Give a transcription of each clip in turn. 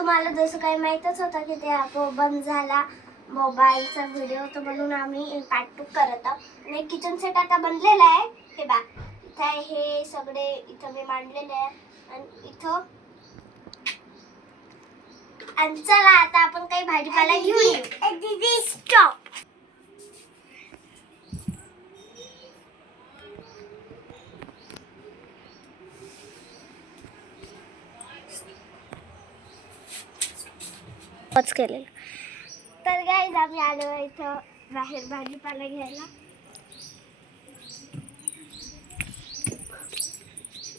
तुम्हाला जसं काही माहीतच होतं की ते आपोआप बंद झाला मोबाईलचा व्हिडिओ, तर म्हणून आम्ही पार्ट 2 करत आहोत. आणि किचन सेट आता बनलेला आहे. हे बा इथं आहे, हे सगळे इथं मी मांडलेले आहे आणि इथं. आणि चला आता आपण काही भाजीपाला घेऊन येऊ. दीदी स्टॉप. केलेलं. तर गाईज आम्ही आलो इथं बाहेर भाजीपाला घ्यायला.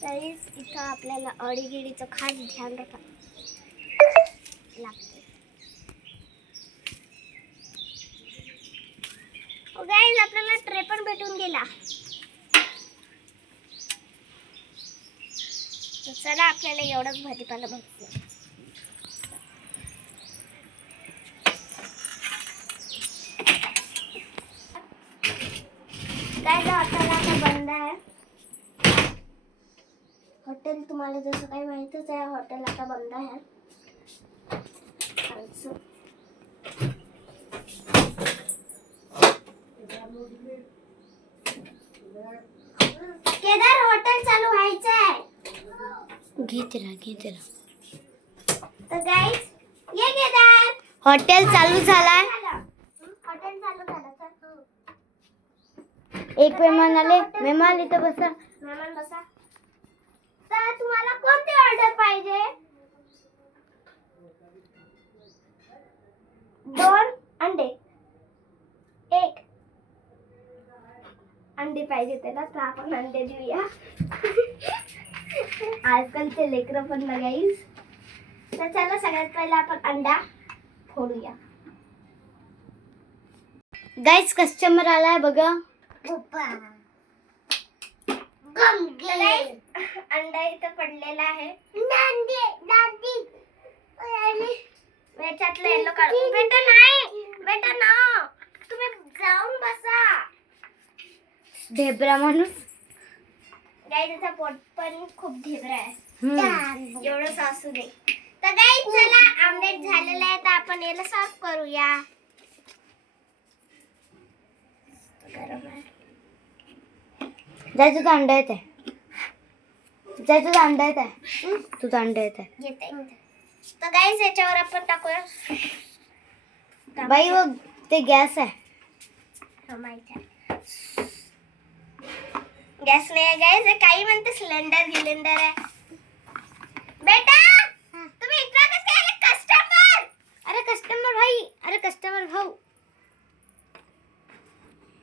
गाईज इथं आपल्याला अडीगिडीचं खास ध्यान राखावं लागतं. गाईज आपल्याला ट्रे पण भेटून गेला. तर चला आपल्याला एवढंच भाजीपाला बघतो. काय हॉटेल आता बंद आहे. हॉटेल तुम्हाला जसं काही माहितच आहे, हॉटेल आता बंद आहे. केदार हॉटेल चालू व्हायचं आहे. घे तिला. तर गाईज ये केदार, हॉटेल चालू झालाय. हॉटेल चालू झालं. एक मेहमान आले. मेहमान इथं बसा. मेहमान बसा. तर तुम्हाला कोणती ऑर्डर पाहिजे? 2 अंडे. 1 अंडे पाहिजे त्याला, तर आपण अंडे देऊया. आजकालचे लेकरं पण गाईज. तर चला सगळ्यात पहिला आपण अंडा फोडूया. गाईज कस्टमर आलाय बघा. अंडा इथं पडलेला आहे. याच्यातलं येलो काढ. बेटा नाही, बेटा ना, तुम्ही जाऊन बसा. ढेबरा माणूस. गाईज त्याचा पोट पण खूप ढेबरा आहे. एवढं सासू दे. तर गाईज चला आमलेट झालेलं आहे, तर आपण याला सर्व करूया. गरम आहे. तुझा अंडा येत आहे. तुझा अंडा येत आहे. तुझा अंडा येत आहे. तर गाईज याच्यावर आपण टाकूया. बाई वो ते गॅस आहे. माहिती आहे. गॅस नाही आहे गाईज, काही म्हणते सिलेंडर आहे. बेटा तुम्ही इकडे कसं आले? कस्टमर. अरे कस्टमर भाई, अरे कस्टमर भाऊ.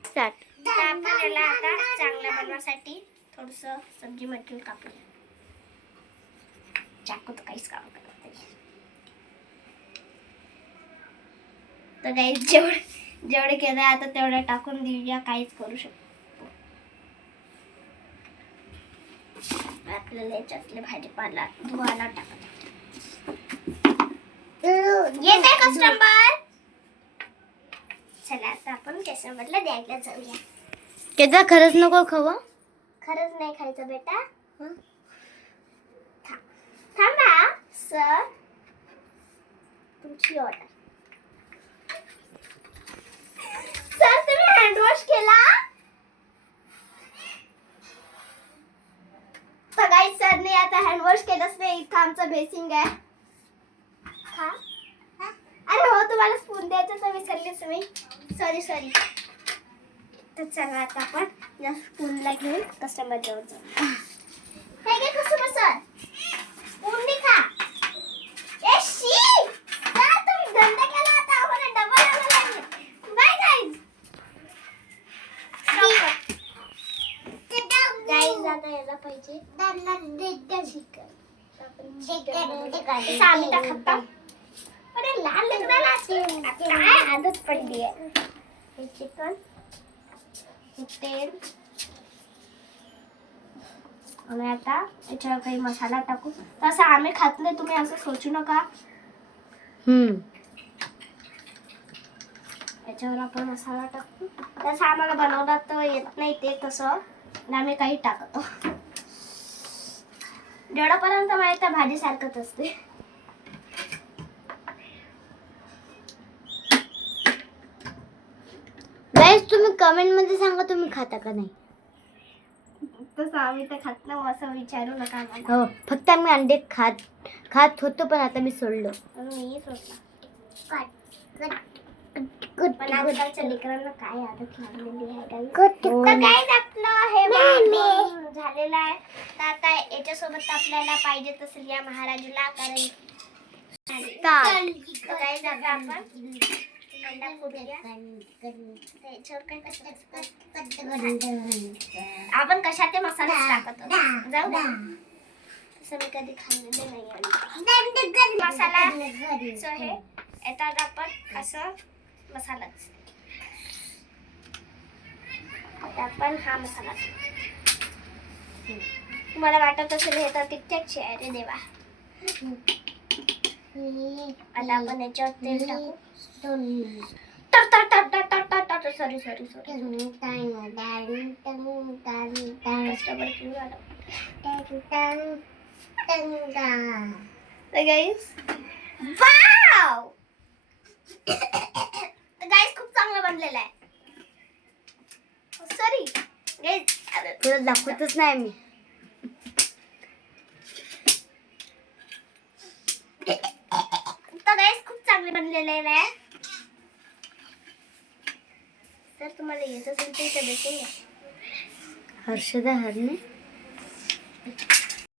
स्टार्ट. तर आपण याला आता चांगलं बनवण्यासाठी थोडस सब्जी मटकी कापूया. चाकू तर काहीच काम करत नाही. तर गाईज जेवढे केलं आता तेवढे टाकून देऊया. काहीच करू शकतो. आपल्याला याच्यातले भाजीपाला धुवायला टाकायचा. येते कस्टमर. चला आता आपण कस्टमरला द्यायला जाऊया. केदा खरंच नको खावं. खरंच नाही खायचं बेटा. थांबा सर, तुमची ऑर्डर. सर तुम्ही हँडवॉश केला? तर गाईज सरने आता हँडवॉश केलंच नाही. इथं आमचं बेसिंग आहे. अरे हो, तुम्हाला स्पून द्यायचं तर विसरलीच मी. सॉरी. तर चला आता आपण या स्पूनला घेऊन कस्टमर जवळ जाऊ. हे घे कस्टमर सर, स्पून दे खा. ए शी, सर तुम्ही धंदा केला आता आम्हाला डबल लागले. Bye guys. गाईज आता याला पाहिजे सामी टाकता. अरे लहान लेकराला काय आदत पडली आहे. हे चिकन, हे तेल, आणि आता याच्यावर काही मसाला टाकू. तसं आम्ही खात नाही, तुम्ही असं सोचू नका. याच्यावर आपण मसाला टाकू. तसं आम्हाला बनवता तर येत नाही ते तसं, आणि आम्ही काही टाकतो. जेवढापर्यंत माहिती आहे भाजी सारखंच असते. कमेंट मध्ये सांगा तुम्ही खाता का नाही. तसं आम्ही तर खात नाही असं विचारू नका आम्हाला. हो, फक्त आम्ही अंडे खात होतो पण आता मी सोडलो. मीही सोडला. पण आजकालच्या लेकरांना काय आदत लागलेली आहे काही. हो तर ना. काय आपलं हे बनवून झालेलं आहे. तर आता याच्यासोबत आपल्याला पाहिजे तसं या महाराजूला कारण तर काय जातं आपण अंडा फोडूया. त्याच्यावर काय आपण कशात ते मसाला टाकत आहोत. जाऊ द्या. तसं मी कधी खाल्लेलं नाही. मसाला जो आहे याच्यात आपण असं मसालाच आता आपण हा मसाला तुम्हाला वाटत असेल हे तर तिखटची आहे रे देवा. आता आपण याच्यावर तेल टाकू. सॉरी कस्टमर क्यों आला. तर गाईस वाव गाईस खूप चांगलं बनलेलं आहे. सॉरी गाईस तुला दाखवतच नाही मी. तर गाईस खूप चांगलं बनलेलं आहे. तर तुम्हाला येत असेल तर इथे भेटून घ्या. हर्षदा हरणे